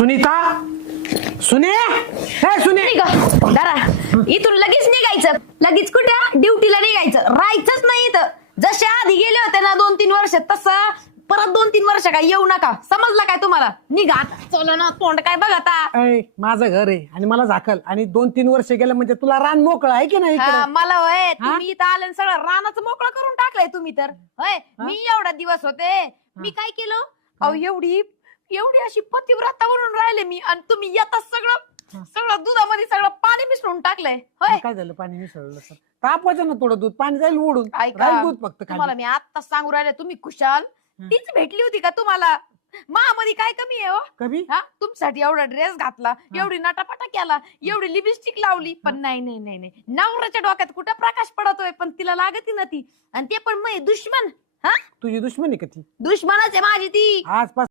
सुनीता, सुने, हे सुने. दारा इथून लगेच निघायचं. लगेच कुठे ड्युटीला निघायचं. राहायचंच नाही इथं. जसे आधी गेले होते ना 2-3 वर्ष, तसं परत 2-3 वर्ष काय येऊ नका. समजलं काय तुम्हाला? निघा आता. चलो ना, तोंड काय बघ आता. माझं घर आहे आणि मला झाकल आणि 2-3 वर्ष गेलं म्हणजे तुला रान मोकळं आहे की नाही इकडं? मला होय, तुम्ही इथं आले आणि सगळं रानाचं मोकळं करून टाकलंय तुम्ही तर. होय, मी एवढा दिवस होते, मी काय केलं? अहो एवढी अशी पतिव्रता बनून राहिले मी, आणि तुम्ही येता सगळं दुधामध्ये सगळं पाणी मिसळून टाकलंय. होय, काय झालं? पाणी मिसळलं तर तापवायचं ना थोडं दूध, पाणी जाईल ओढून. ऐका, राहील दूध फक्त तुम्हाला खाली. मी आता सांगू राहिले, तुम्ही खुशाल. तीच भेटली होती का तुम्हाला? मध्ये काय कमी आहे हो? कभी हा, तुमच्यासाठी एवढा ड्रेस घातला, एवढी नटापटा केला, एवढी लिपस्टिक लावली, पण नाही, नवऱ्याच्या डोक्यात कुठं प्रकाश पडतोय, पण तिला लागती ना ती, आणि ते पण दुश्मन. हा, तुझी दुश्मनी का ती? दुश्मनच आहे माझी ती. आजपासून